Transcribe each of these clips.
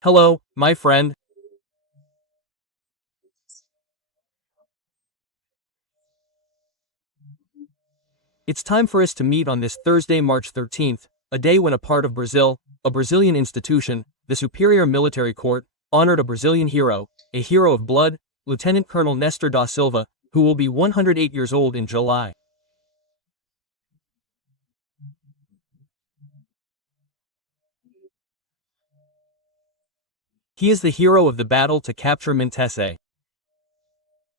Hello, my friend. It's time for us to meet on this Thursday, March 13th, a day when a part of Brazil, a Brazilian institution, the Superior Military Court, honored a Brazilian hero, a hero of blood, Lieutenant Colonel Nestor da Silva, who will be 108 years old in July. He is the hero of the battle to capture Mintese.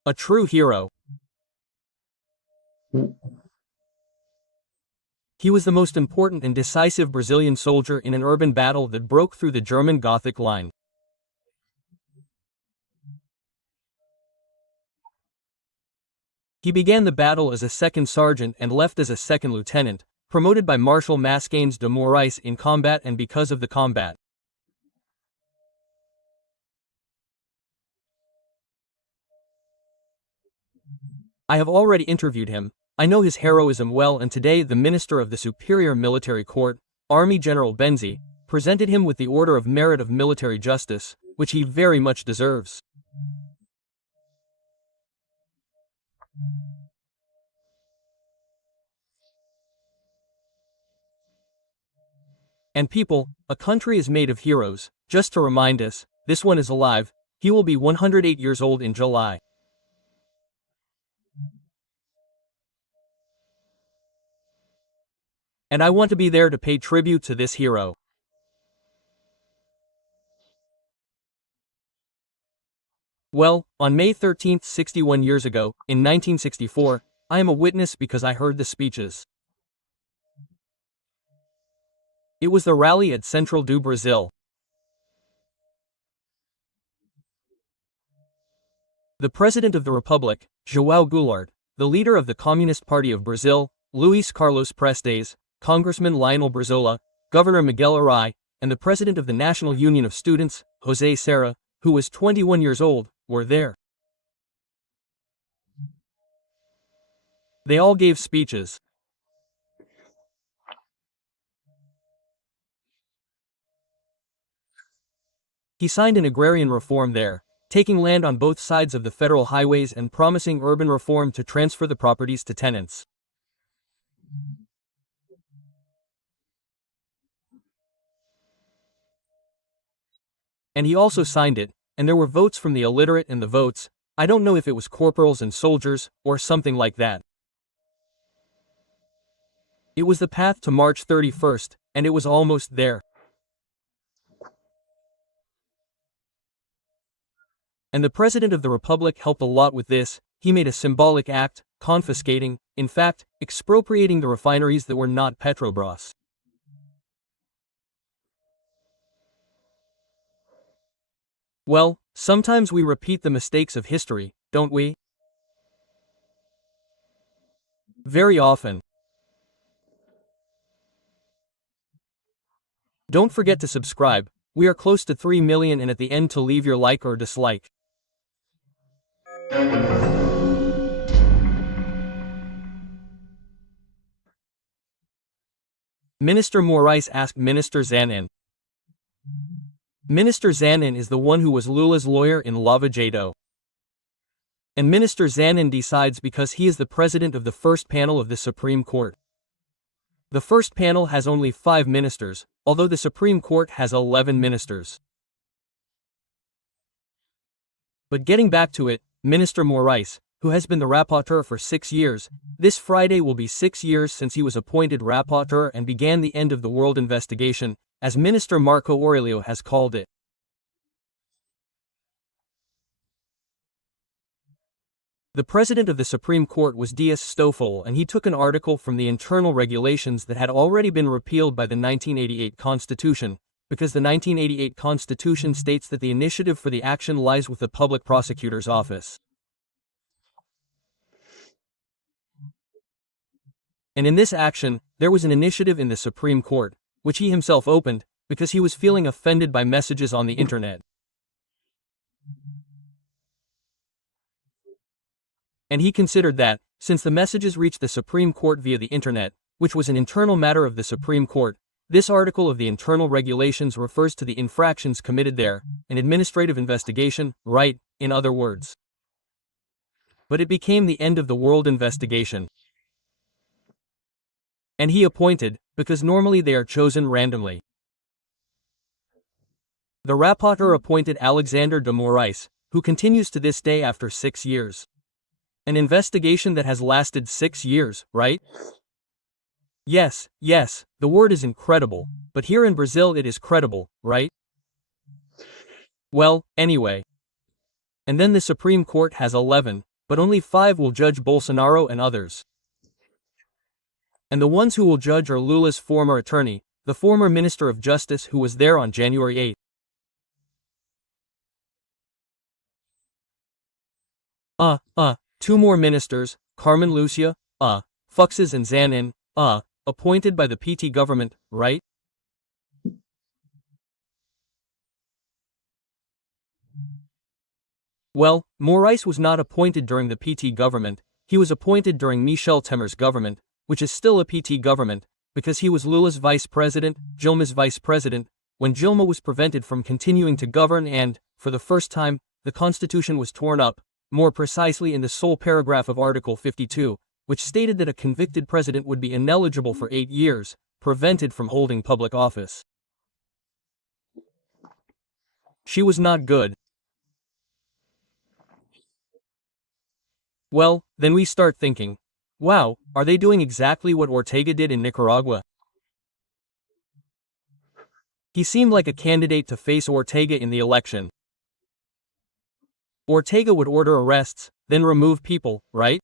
A true hero. He was the most important and decisive Brazilian soldier in an urban battle that broke through the German Gothic line. He began the battle as a second sergeant and left as a second lieutenant, promoted by Marshal Mascarenhas de Moraes in combat and because of the combat. I have already interviewed him. I know his heroism well, and today the Minister of the Superior Military Court, Army General Benzi, presented him with the Order of Merit of Military Justice, which he very much deserves. And people, a country is made of heroes. Just to remind us, this one is alive. He will be 108 years old in July. And I want to be there to pay tribute to this hero. Well, on May 13th, 61 years ago, in 1964, I am a witness because I heard the speeches. It was the rally at Central do Brasil. The President of the Republic, João Goulart, the leader of the Communist Party of Brazil, Luís Carlos Prestes, Congressman Lionel Brizola, Governor Miguel Arai, and the President of the National Union of Students, José Serra, who was 21 years old, were there. They all gave speeches. He signed an agrarian reform there, taking land on both sides of the federal highways and promising urban reform to transfer the properties to tenants. And he also signed it, and there were votes from the illiterate and the votes, I don't know if it was corporals and soldiers, or something like that. It was the path to March 31st, and it was almost there. And the President of the Republic helped a lot with this. He made a symbolic act, confiscating, in fact, expropriating the refineries that were not Petrobras. Well, sometimes we repeat the mistakes of history, don't we? Very often. Don't forget to subscribe. We are close to 3 million, and at the end to leave your like or dislike. Minister Moraes asked Minister Zanin. Minister Zanin is the one who was Lula's lawyer in Lava Jato. And Minister Zanin decides because he is the president of the first panel of the Supreme Court. The first panel has only 5 ministers, although the Supreme Court has 11 ministers. But getting back to it, Minister Moraes, who has been the rapporteur for 6 years, this Friday will be 6 years since he was appointed rapporteur and began the end of the world investigation, as Minister Marco Aurelio has called it. The president of the Supreme Court was Dias Stoffel, and he took an article from the internal regulations that had already been repealed by the 1988 Constitution, because the 1988 Constitution states that the initiative for the action lies with the public prosecutor's office. And in this action, there was an initiative in the Supreme Court, which he himself opened, because he was feeling offended by messages on the internet. And he considered that, since the messages reached the Supreme Court via the internet, which was an internal matter of the Supreme Court, This article of the internal regulations refers to the infractions committed there, an administrative investigation, right, in other words. But it became the end of the world investigation. And he appointed, because normally they are chosen randomly. The rapporteur appointed Alexandre de Moraes, who continues to this day after 6 years. An investigation that has lasted 6 years, right? Yes, the word is incredible, but here in Brazil it is credible, right? Well, anyway. And then the Supreme Court has 11, but only 5 will judge Bolsonaro and others. And the ones who will judge are Lula's former attorney, the former Minister of Justice who was there on January 8. 2 more ministers, Carmen Lucia, Fuxes and Zanin, appointed by the PT government, right? Well, Moraes was not appointed during the PT government, he was appointed during Michel Temer's government, which is still a PT government, because he was Lula's vice president, Dilma's vice president, when Dilma was prevented from continuing to govern and, for the first time, the constitution was torn up, more precisely in the sole paragraph of Article 52, which stated that a convicted president would be ineligible for 8 years, prevented from holding public office. She was not good. Well, then we start thinking, wow, are they doing exactly what Ortega did in Nicaragua? He seemed like a candidate to face Ortega in the election. Ortega would order arrests, then remove people, right?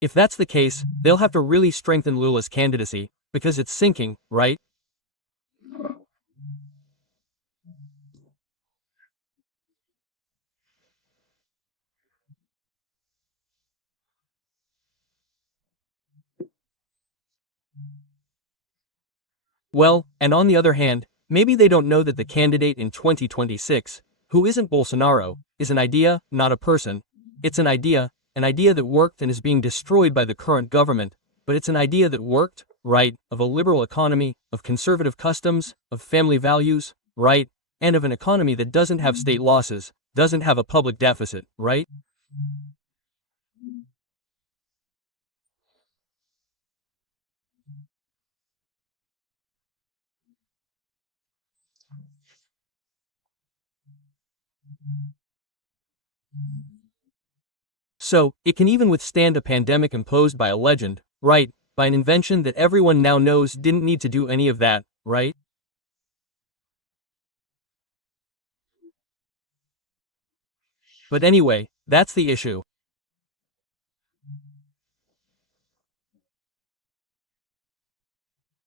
If that's the case, they'll have to really strengthen Lula's candidacy, because it's sinking, right? Well, and on the other hand, maybe they don't know that the candidate in 2026, who isn't Bolsonaro, is an idea, not a person. It's an idea that worked and is being destroyed by the current government, but it's an idea that worked, right, of a liberal economy, of conservative customs, of family values, right, and of an economy that doesn't have state losses, doesn't have a public deficit, right? So, it can even withstand a pandemic imposed by a legend, right, by an invention that everyone now knows didn't need to do any of that, right? But anyway, that's the issue.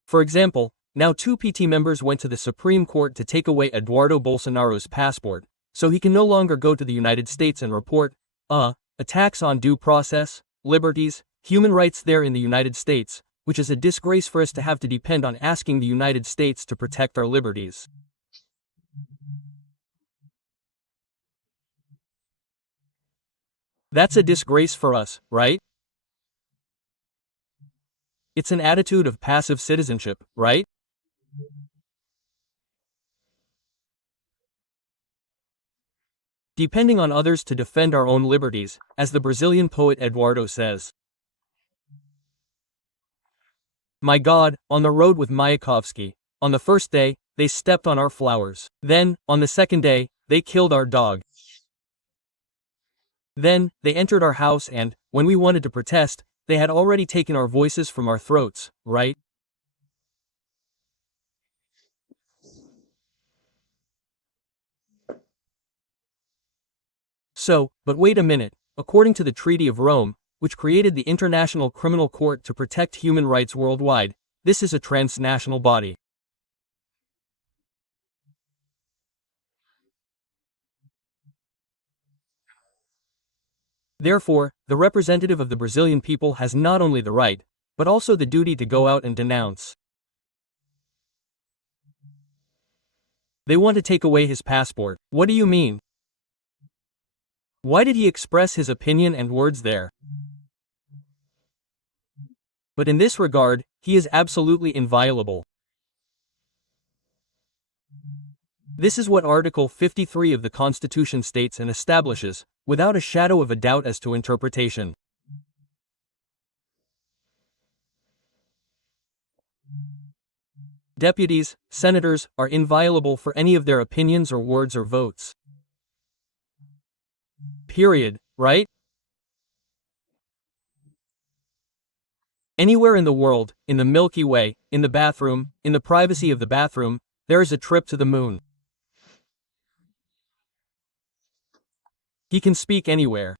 For example, now 2 PT members went to the Supreme Court to take away Eduardo Bolsonaro's passport, so he can no longer go to the United States and report, attacks on due process, liberties, human rights there in the United States, which is a disgrace for us to have to depend on asking the United States to protect our liberties. That's a disgrace for us, right? It's an attitude of passive citizenship, right? Depending on others to defend our own liberties, as the Brazilian poet Eduardo says. My God, on the road with Mayakovsky, on the first day, they stepped on our flowers. Then, on the second day, they killed our dog. Then, they entered our house and, when we wanted to protest, they had already taken our voices from our throats, right? So, but wait a minute, according to the Treaty of Rome, which created the International Criminal Court to protect human rights worldwide, this is a transnational body. Therefore, the representative of the Brazilian people has not only the right, but also the duty to go out and denounce. They want to take away his passport. What do you mean? Why did he express his opinion and words there? But in this regard, he is absolutely inviolable. This is what Article 53 of the Constitution states and establishes, without a shadow of a doubt as to interpretation. Deputies, senators, are inviolable for any of their opinions or words or votes. Period, right? Anywhere in the world, in the Milky Way, in the bathroom, in the privacy of the bathroom, there is a trip to the moon. He can speak anywhere.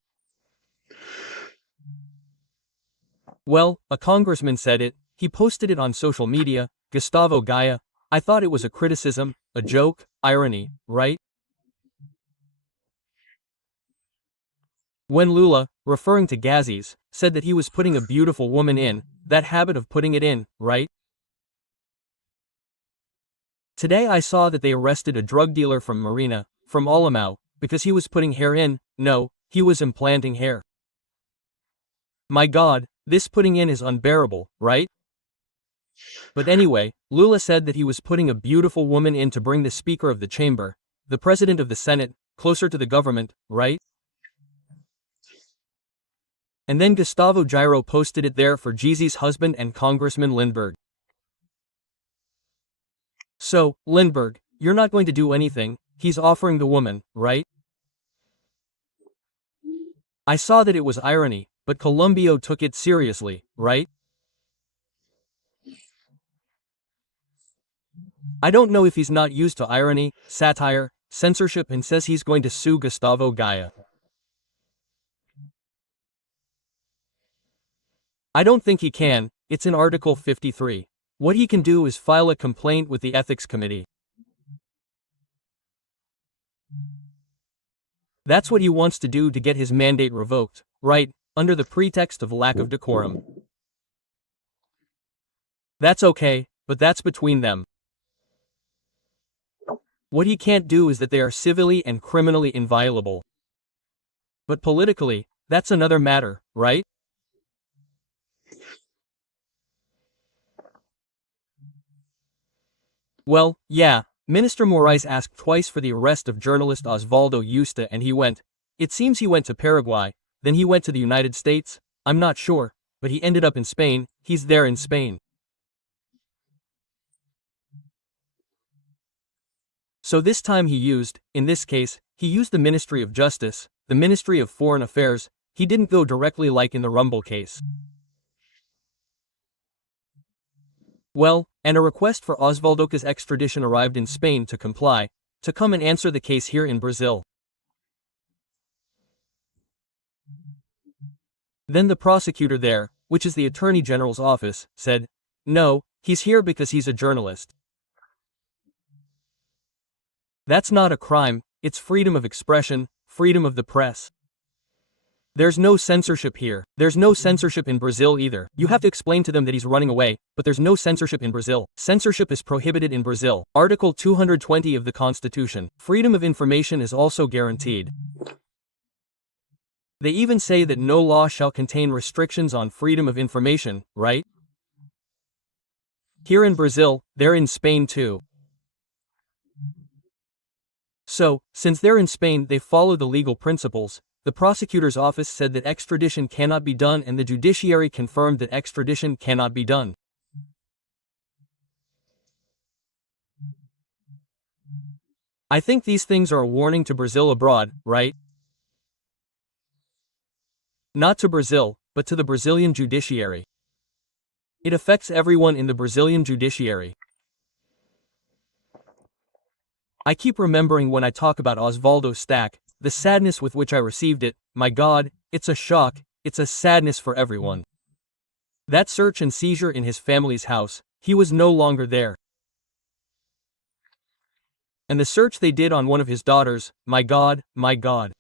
Well, a congressman said it, he posted it on social media, Gustavo Gaia. I thought it was a criticism, a joke, irony, right? When Lula, referring to Gazis, said that he was putting a beautiful woman in, that habit of putting it in, right? Today I saw that they arrested a drug dealer from Marina, from Alamau, because he was putting hair in, no, he was implanting hair. My God, this putting in is unbearable, right? But anyway, Lula said that he was putting a beautiful woman in to bring the Speaker of the Chamber, the President of the Senate, closer to the government, right? And then Gustavo Giro posted it there for Jeezy's husband and Congressman Lindbergh. So, Lindbergh, you're not going to do anything, he's offering the woman, right? I saw that it was irony, but Colombio took it seriously, right? I don't know if he's not used to irony, satire, censorship and says he's going to sue Gustavo Gaia. I don't think he can, it's in Article 53. What he can do is file a complaint with the Ethics Committee. That's what he wants to do to get his mandate revoked, right, under the pretext of lack of decorum. That's okay, but that's between them. What he can't do is that they are civilly and criminally inviolable. But politically, that's another matter, right? Well, yeah, Minister Moraes asked twice for the arrest of journalist Osvaldo Yusta and he went. It seems he went to Paraguay, then he went to the United States, I'm not sure, but he ended up in Spain, he's there in Spain. So this time in this case, he used the Ministry of Justice, the Ministry of Foreign Affairs, he didn't go directly like in the Rumble case. Well, and a request for Osvaldo's extradition arrived in Spain to comply, to come and answer the case here in Brazil. Then the prosecutor there, which is the Attorney General's office, said, no, he's here because he's a journalist. That's not a crime, it's freedom of expression, freedom of the press. There's no censorship here. There's no censorship in Brazil either. You have to explain to them that he's running away, but there's no censorship in Brazil. Censorship is prohibited in Brazil. Article 220 of the Constitution. Freedom of information is also guaranteed. They even say that no law shall contain restrictions on freedom of information, right? Here in Brazil, they're in Spain too. So, since they're in Spain, they follow the legal principles. The prosecutor's office said that extradition cannot be done and the judiciary confirmed that extradition cannot be done. I think these things are a warning to Brazil abroad, right? Not to Brazil, but to the Brazilian judiciary. It affects everyone in the Brazilian judiciary. I keep remembering when I talk about Osvaldo's stack, the sadness with which I received it. My God, it's a shock, it's a sadness for everyone. That search and seizure in his family's house, he was no longer there. And the search they did on one of his daughters, my God, my God.